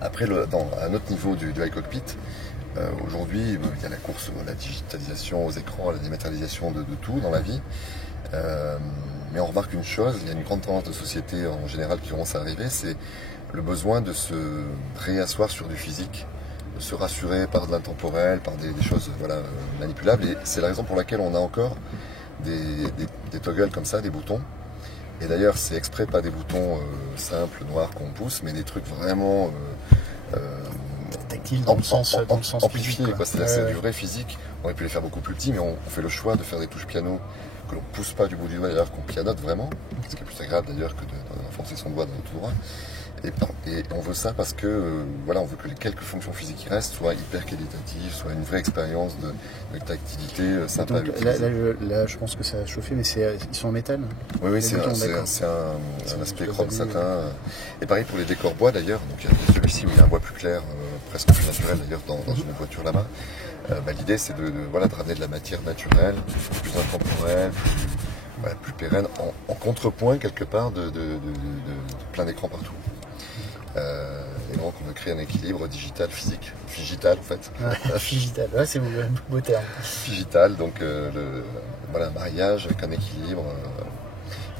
Après, à un autre niveau du iCockpit, aujourd'hui, il y a la course à la digitalisation, aux écrans, à la dématérialisation de tout dans la vie. Mais on remarque une chose, il y a une grande tendance de société en général qui commence à arriver, c'est le besoin de se réasseoir sur du physique, de se rassurer par de l'intemporel, par des choses manipulables. Et c'est la raison pour laquelle on a encore des toggles comme ça, des boutons. Et d'ailleurs, c'est exprès pas des boutons simples, noirs qu'on pousse, mais des trucs vraiment tactile dans le sens amplifié. physique, C'est du vrai physique. On aurait pu les faire beaucoup plus petits, mais on fait le choix de faire des touches piano que l'on pousse pas du bout du doigt, d'ailleurs qu'on pianote vraiment, ce qui est plus agréable d'ailleurs que d'enfoncer son doigt dans le tout droit. Et on veut ça parce que on veut que les quelques fonctions physiques qui restent soient hyper qualitatives, soient une vraie expérience de tactilité sympa. Donc, là, je pense que ça a chauffé, mais ils sont en métal. Oui, c'est un aspect chrome satin. Et pareil pour les décors bois d'ailleurs. Donc il y a celui-ci où il y a un bois plus clair, presque plus naturel d'ailleurs dans une voiture là-bas. L'idée c'est de ramener de la matière naturelle, plus intemporelle, plus pérenne, en contrepoint quelque part de plein d'écrans partout. Et donc on veut créer un équilibre digital-physique, figital en fait. Figital, c'est un beau terme. Figital, donc un mariage avec un équilibre.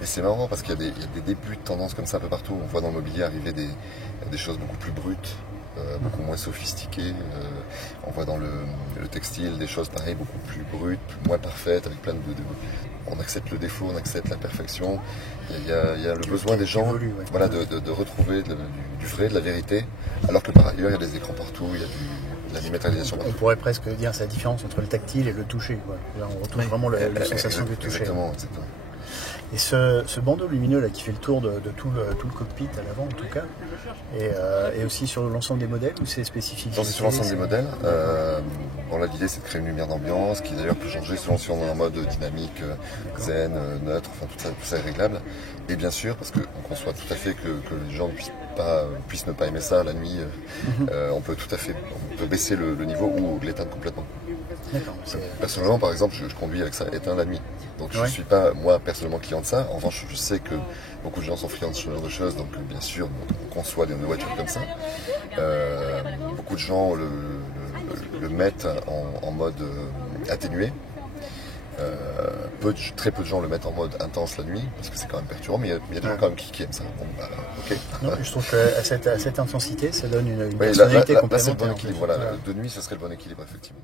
Et c'est marrant parce qu'il y a des débuts de tendance comme ça un peu partout. On voit dans le mobilier arriver des choses beaucoup plus brutes, beaucoup moins sophistiquées. On voit dans le textile des choses pareilles, beaucoup plus brutes, moins parfaites, avec plein de on accepte le défaut, on accepte l'imperfection. Il y a le besoin des gens de retrouver du vrai, de la vérité, alors que par ailleurs il y a des écrans partout, il y a de la dématérialisation partout. On pourrait presque dire c'est la différence entre le tactile et le toucher. Là, on retrouve vraiment la sensation du toucher. Exactement. Et ce bandeau lumineux là qui fait le tour de tout le cockpit à l'avant en tout cas, et aussi sur l'ensemble des modèles ou c'est spécifique? C'est sur l'ensemble des modèles. L'idée c'est de créer une lumière d'ambiance qui d'ailleurs peut changer selon si on est en mode dynamique, zen, neutre, enfin tout ça est réglable. Et bien sûr, parce qu'on conçoit tout à fait que les gens puissent ne pas aimer ça la nuit, on peut baisser le niveau ou l'éteindre complètement. D'accord. Personnellement, par exemple, je conduis avec ça éteint la nuit. Donc je ne suis pas, moi, personnellement client de ça. En revanche, je sais que beaucoup de gens sont friands de ce genre de choses. Donc bien sûr, on conçoit des voitures comme ça. Beaucoup de gens le mettent en mode atténué. Très peu de gens le mettent en mode intense la nuit, parce que c'est quand même perturbant, mais il y a des gens quand même qui aiment ça. Bon, ok. Non, je trouve qu'à cette intensité, ça donne une personnalité là, complémentaire. c'est le bon équilibre. De nuit, ce serait le bon équilibre, effectivement.